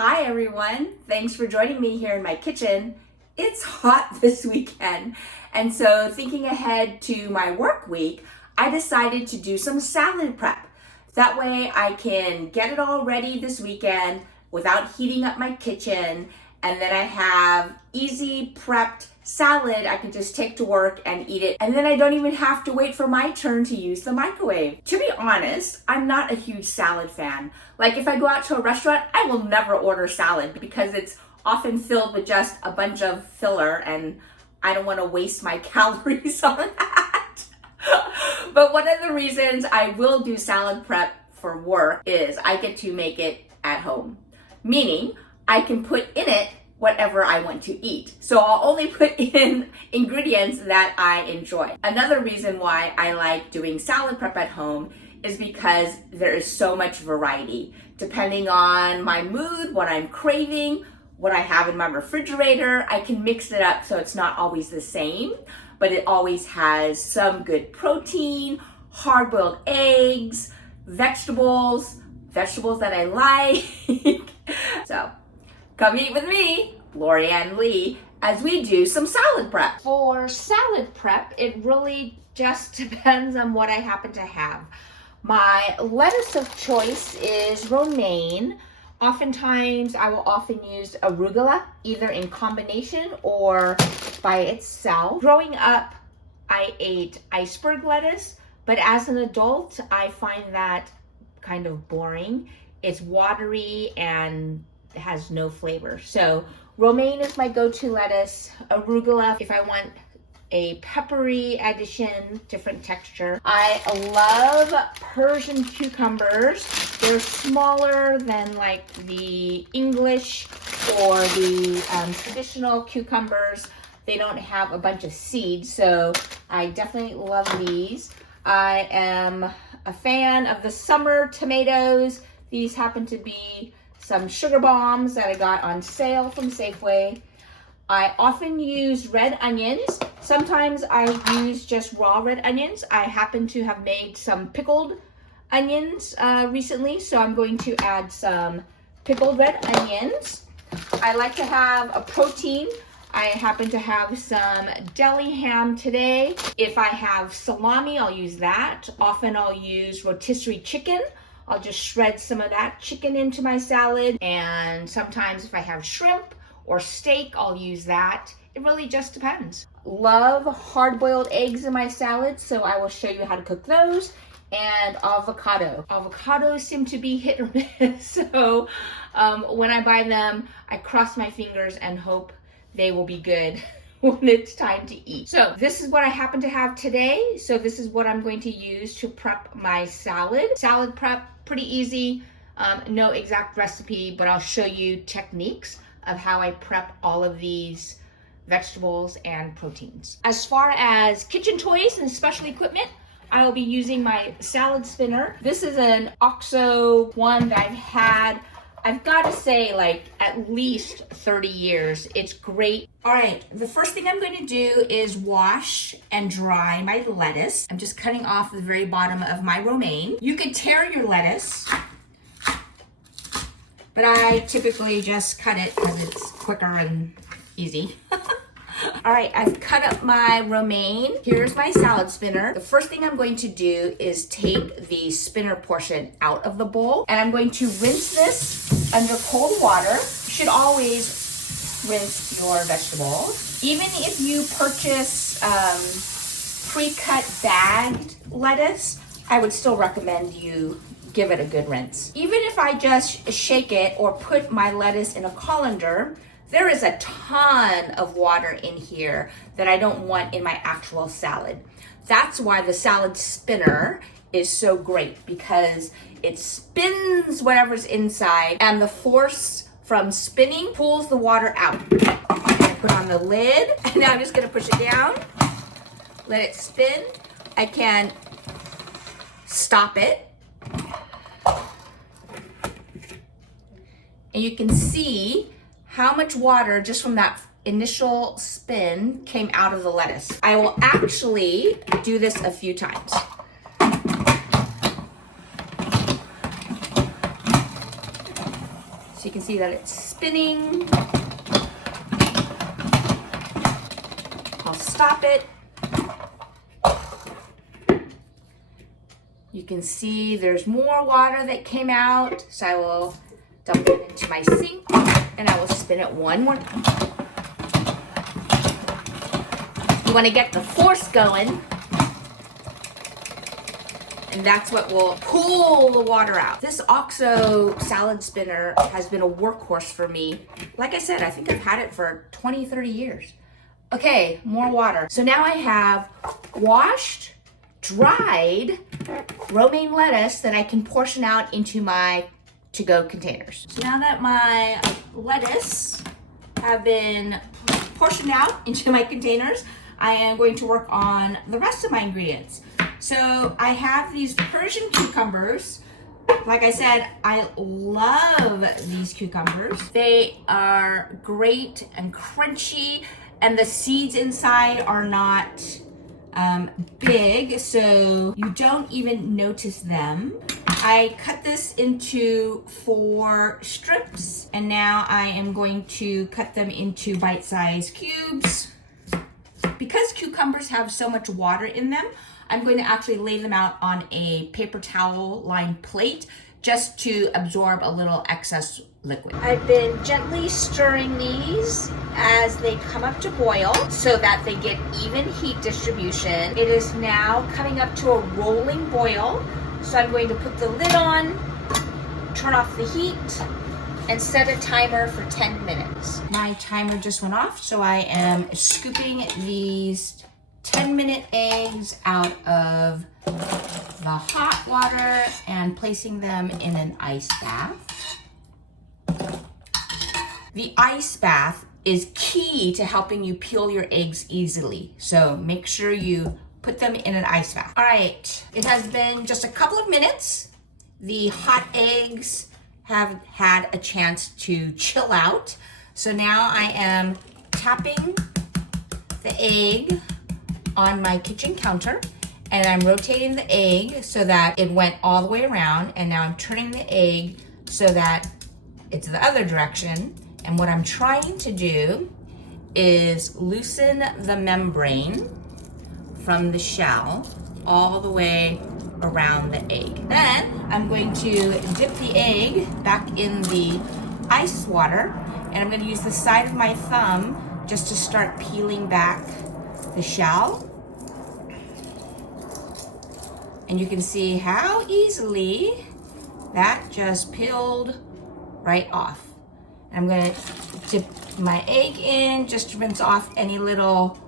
Hi everyone, thanks for joining me here in my kitchen. It's hot this weekend, and so thinking ahead to my work week, I decided to do some salad prep. That way I can get it all ready this weekend without heating up my kitchen, and then I have easy prepped salad I can just take to work and eat it, and then I don't even have to wait for my turn to use the microwave. To be honest, I'm not a huge salad fan. Like if I go out to a restaurant, I will never order salad because it's often filled with just a bunch of filler and I don't want to waste my calories on that. But one of the reasons I will do salad prep for work is I get to make it at home. Meaning I can put in it whatever I want to eat. So I'll only put in ingredients that I enjoy. Another reason why I like doing salad prep at home is because there is so much variety. Depending on my mood, what I'm craving, what I have in my refrigerator, I can mix it up so it's not always the same, but it always has some good protein, hard-boiled eggs, vegetables that I like. So come eat with me, Lorianne Lee, as we do some salad prep. For salad prep, it really just depends on what I happen to have. My lettuce of choice is romaine. Oftentimes, I will often use arugula, either in combination or by itself. Growing up, I ate iceberg lettuce, but as an adult, I find that kind of boring. It's watery and it has no flavor. So romaine is my go-to lettuce. Arugula if I want a peppery addition, different texture. I love Persian cucumbers. They're smaller than like the English or the traditional cucumbers. They don't have a bunch of seeds, so I definitely love these. I am a fan of the summer tomatoes. These happen to be some sugar bombs that I got on sale from Safeway. I often use red onions. Sometimes I use just raw red onions. I happen to have made some pickled onions recently, so I'm going to add some pickled red onions. I like to have a protein. I happen to have some deli ham today. If I have salami, I'll use that. Often I'll use rotisserie chicken. I'll just shred some of that chicken into my salad. And sometimes if I have shrimp or steak, I'll use that. It really just depends. Love hard-boiled eggs in my salad, so I will show you how to cook those. And avocado. Avocados seem to be hit or miss, so when I buy them, I cross my fingers and hope they will be good when it's time to eat. So this is what I happen to have today. So this is what I'm going to use to prep my salad. Salad prep, pretty easy. No exact recipe, but I'll show you techniques of how I prep all of these vegetables and proteins. As far as kitchen toys and special equipment, I will be using my salad spinner. This is an OXO one that I've had, I've got to say, like at least 30 years. It's great. All right, the first thing I'm going to do is wash and dry my lettuce. I'm just cutting off the very bottom of my romaine. You could tear your lettuce, but I typically just cut it because it's quicker and easy. All right, I've cut up my romaine. Here's my salad spinner. The first thing I'm going to do is take the spinner portion out of the bowl, and I'm going to rinse this under cold water. You should always rinse your vegetables. Even if you purchase pre-cut bagged lettuce, I would still recommend you give it a good rinse. Even if I just shake it or put my lettuce in a colander, there is a ton of water in here that I don't want in my actual salad. That's why the salad spinner is so great, because it spins whatever's inside and the force from spinning pulls the water out. I put on the lid and now I'm just gonna push it down, let it spin. I can stop it. And you can see how much water just from that initial spin came out of the lettuce. I will actually do this a few times. So you can see that it's spinning. I'll stop it. You can see there's more water that came out. So I will dump it into my sink and I will spin it one more time. You want to get the force going. And that's what will pull the water out. This OXO salad spinner has been a workhorse for me. Like I said, I think I've had it for 20, 30 years. Okay, more water. So now I have washed, dried romaine lettuce that I can portion out into my to-go containers. So now that my lettuce have been portioned out into my containers, I am going to work on the rest of my ingredients. So I have these Persian cucumbers. Like I said, I love these cucumbers. They are great and crunchy, and the seeds inside are not big, so you don't even notice them. I cut this into 4 strips, and now I am going to cut them into bite-sized cubes. Because cucumbers have so much water in them, I'm going to actually lay them out on a paper towel lined plate just to absorb a little excess liquid. I've been gently stirring these as they come up to boil so that they get even heat distribution. It is now coming up to a rolling boil, so I'm going to put the lid on, turn off the heat, and set a timer for 10 minutes. My timer just went off, so I am scooping these 10-minute eggs out of the hot water and placing them in an ice bath. The ice bath is key to helping you peel your eggs easily, so make sure you put them in an ice bath. All right, it has been just a couple of minutes. The hot eggs have had a chance to chill out, so now I am tapping the egg on my kitchen counter, and I'm rotating the egg so that it went all the way around, and now I'm turning the egg so that it's the other direction. And what I'm trying to do is loosen the membrane from the shell all the way around the egg. Then I'm going to dip the egg back in the ice water, and I'm going to use the side of my thumb just to start peeling back the shell. And you can see how easily that just peeled right off. I'm going to dip my egg in just to rinse off any little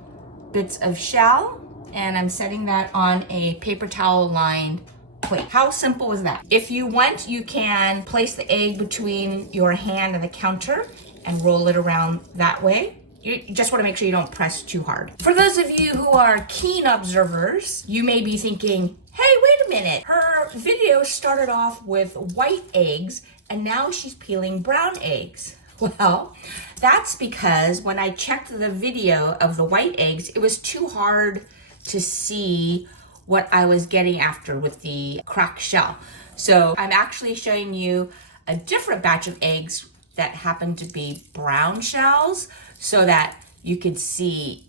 bits of shell, and I'm setting that on a paper towel lined plate. How simple was that? If you want, you can place the egg between your hand and the counter and roll it around that way. You just want to make sure you don't press too hard. For those of you who are keen observers, you may be thinking, hey, wait a minute. Her video started off with white eggs and now she's peeling brown eggs. Well, that's because when I checked the video of the white eggs, it was too hard to see what I was getting after with the cracked shell. So I'm actually showing you a different batch of eggs that happen to be brown shells so that you could see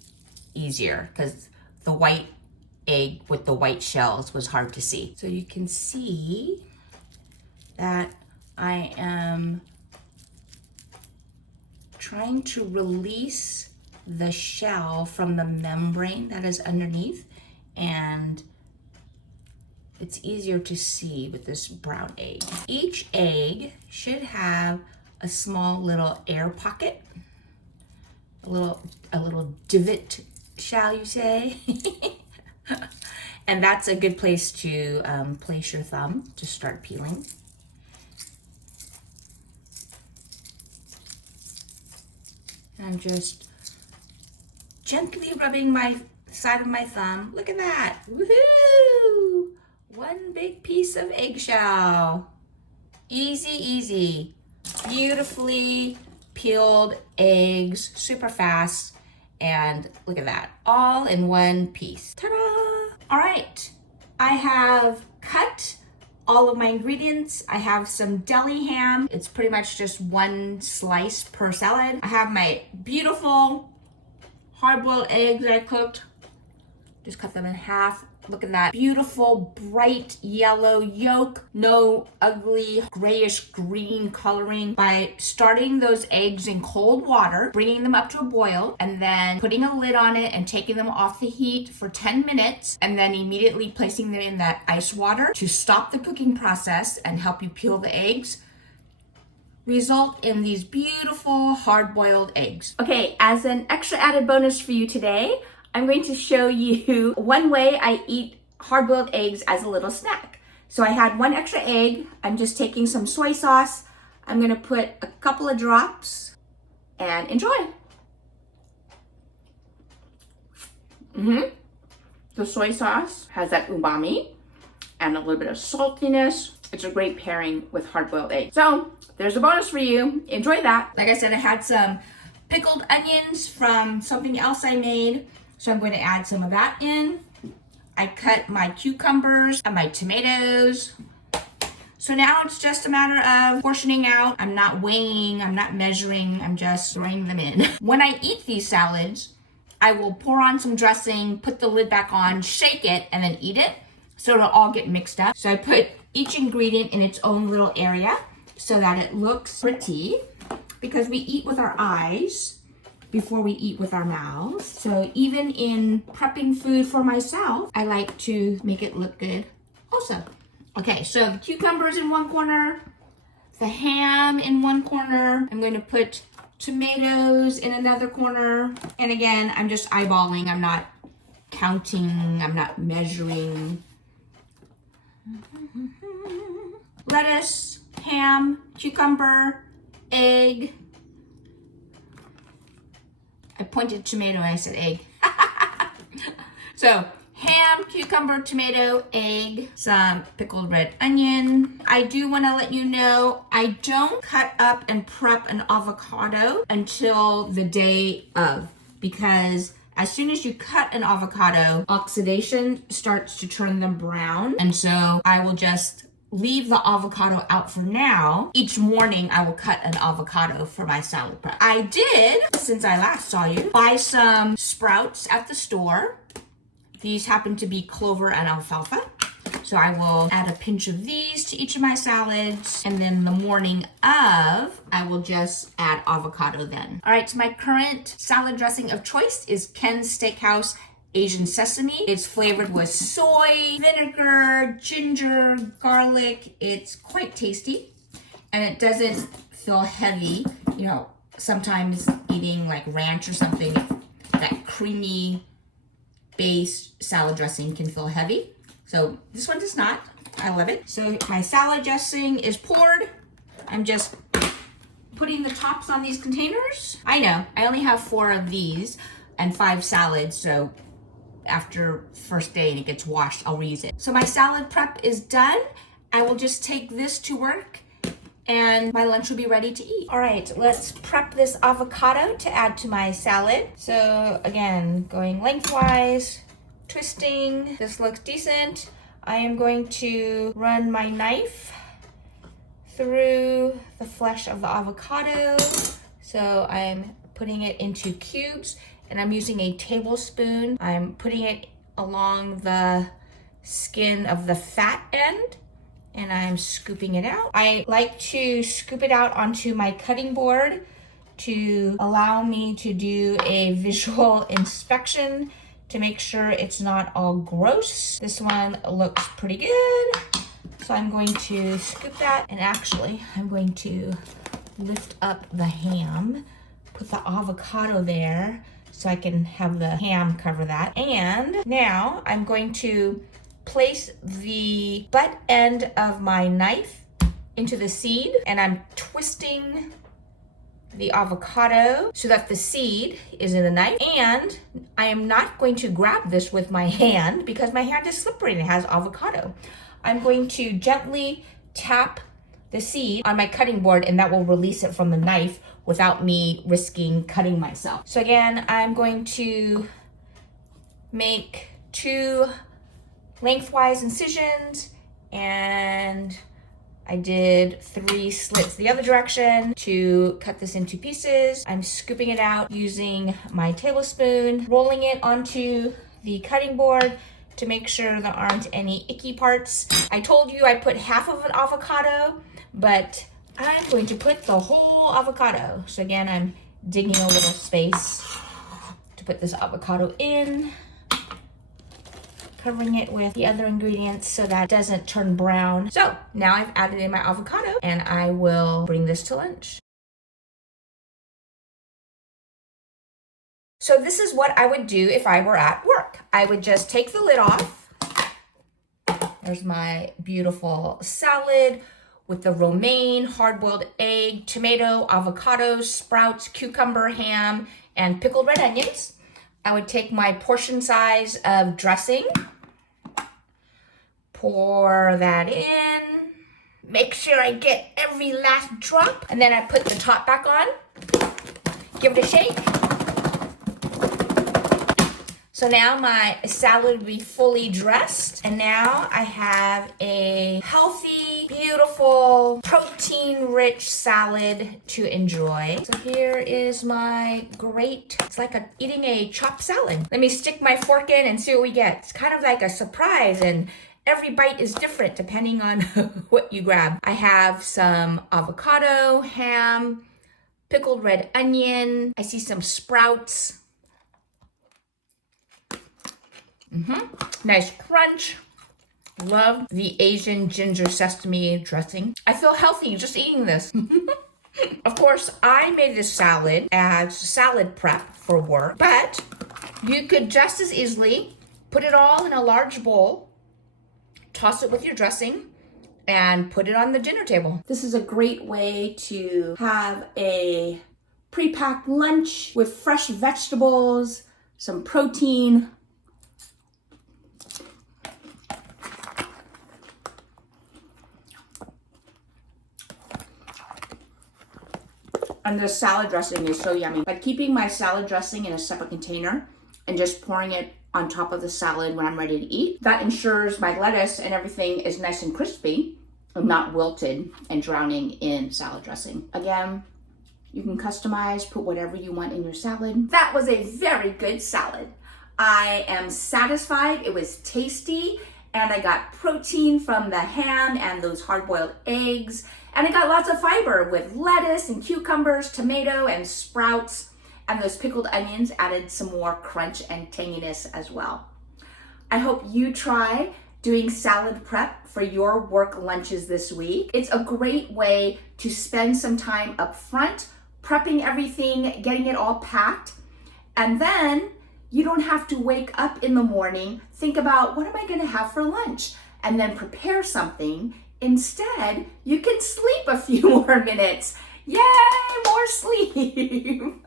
easier, because the white egg with the white shells was hard to see. So you can see that I am trying to release the shell from the membrane that is underneath, and it's easier to see with this brown egg. Each egg should have a small little air pocket, a little divot, shall you say? And that's a good place to place your thumb to start peeling. And I'm just gently rubbing my side of my thumb. Look at that, woohoo! One big piece of eggshell. Easy, easy. Beautifully peeled eggs, super fast. And look at that, all in one piece. Ta-da! All right, I have cut all of my ingredients. I have some deli ham. It's pretty much just one slice per salad. I have my beautiful hard-boiled eggs I cooked. Just cut them in half. Look at that beautiful bright yellow yolk, no ugly grayish green coloring. By starting those eggs in cold water, bringing them up to a boil, and then putting a lid on it and taking them off the heat for 10 minutes, and then immediately placing them in that ice water to stop the cooking process and help you peel the eggs, result in these beautiful hard-boiled eggs. Okay, as an extra added bonus for you today, I'm going to show you one way I eat hard-boiled eggs as a little snack. So I had one extra egg. I'm just taking some soy sauce. I'm gonna put a couple of drops and enjoy. The soy sauce has that umami and a little bit of saltiness. It's a great pairing with hard-boiled eggs. So there's a bonus for you. Enjoy that. Like I said, I had some pickled onions from something else I made. So I'm going to add some of that in. I cut my cucumbers and my tomatoes. So now it's just a matter of portioning out. I'm not weighing, I'm not measuring, I'm just throwing them in. When I eat these salads, I will pour on some dressing, put the lid back on, shake it, and then eat it. So it'll all get mixed up. So I put each ingredient in its own little area so that it looks pretty, because we eat with our eyes before we eat with our mouths. So even in prepping food for myself, I like to make it look good also. Okay, so the cucumbers in one corner, the ham in one corner. I'm going to put tomatoes in another corner. And again, I'm just eyeballing. I'm not counting, I'm not measuring. Lettuce, ham, cucumber, egg. I pointed tomato and I said egg. So ham, cucumber, tomato, egg, some pickled red onion. I do want to let you know, I don't cut up and prep an avocado until the day of, because as soon as you cut an avocado, oxidation starts to turn them brown. And so I will just leave the avocado out for now. Each morning I will cut an avocado for my salad prep. I did, since I last saw you, buy some sprouts at the store. These happen to be clover and alfalfa. So I will add a pinch of these to each of my salads. And then the morning of, I will just add avocado then. All right, so my current salad dressing of choice is Ken's Steakhouse Asian sesame. It's flavored with soy, vinegar, ginger, garlic. It's quite tasty and it doesn't feel heavy. You know, sometimes eating like ranch or something, that creamy base salad dressing can feel heavy. So this one does not. I love it. So my salad dressing is poured. I'm just putting the tops on these containers. I know, I only have 4 of these and 5 salads, so after first day and it gets washed, I'll reuse it. So my salad prep is done. I will just take this to work and my lunch will be ready to eat. All right, let's prep this avocado to add to my salad. So again, going lengthwise, twisting. This looks decent. I am going to run my knife through the flesh of the avocado. So I'm putting it into cubes. And I'm using a tablespoon. I'm putting it along the skin of the fat end and I'm scooping it out. I like to scoop it out onto my cutting board to allow me to do a visual inspection to make sure it's not all gross. This one looks pretty good. So I'm going to scoop that, and actually I'm going to lift up the ham, put the avocado there, so I can have the ham cover that. And now I'm going to place the butt end of my knife into the seed, and I'm twisting the avocado so that the seed is in the knife. And I am not going to grab this with my hand because my hand is slippery and it has avocado. I'm going to gently tap the seed on my cutting board, and that will release it from the knife without me risking cutting myself. So again, I'm going to make 2 lengthwise incisions and I did 3 slits the other direction to cut this into pieces. I'm scooping it out using my tablespoon, rolling it onto the cutting board to make sure there aren't any icky parts. I told you I put half of an avocado, but I'm going to put the whole avocado. So again, I'm digging a little space to put this avocado in, covering it with the other ingredients so that it doesn't turn brown. So now I've added in my avocado and I will bring this to lunch. So this is what I would do if I were at work. I would just take the lid off. There's my beautiful salad with the romaine, hard-boiled egg, tomato, avocado, sprouts, cucumber, ham, and pickled red onions. I would take my portion size of dressing, pour that in, make sure I get every last drop, and then I put the top back on, give it a shake. So now my salad will be fully dressed, and now I have a healthy, beautiful, protein-rich salad to enjoy. So here is my great, it's like eating a chopped salad. Let me stick my fork in and see what we get. It's kind of like a surprise, and every bite is different depending on what you grab. I have some avocado, ham, pickled red onion. I see some sprouts. Nice crunch. Love the Asian ginger sesame dressing. I feel healthy just eating this. Of course, I made this salad as salad prep for work, but you could just as easily put it all in a large bowl, toss it with your dressing, and put it on the dinner table. This is a great way to have a pre-packed lunch with fresh vegetables, some protein. And the salad dressing is so yummy. By keeping my salad dressing in a separate container and just pouring it on top of the salad when I'm ready to eat, that ensures my lettuce and everything is nice and crispy and not wilted and drowning in salad dressing. Again, you can customize, put whatever you want in your salad. That was a very good salad. I am satisfied. It was tasty, and I got protein from the ham and those hard-boiled eggs. And I got lots of fiber with lettuce and cucumbers, tomato and sprouts, and those pickled onions added some more crunch and tanginess as well. I hope you try doing salad prep for your work lunches this week. It's a great way to spend some time up front, prepping everything, getting it all packed, and then you don't have to wake up in the morning, think about what am I gonna have for lunch, and then prepare something. Instead, you can sleep a few more minutes. Yay, more sleep.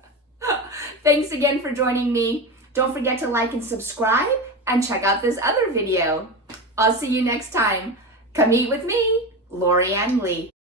Thanks again for joining me. Don't forget to like and subscribe and check out this other video. I'll see you next time. Come eat with me, Lorianne Lee.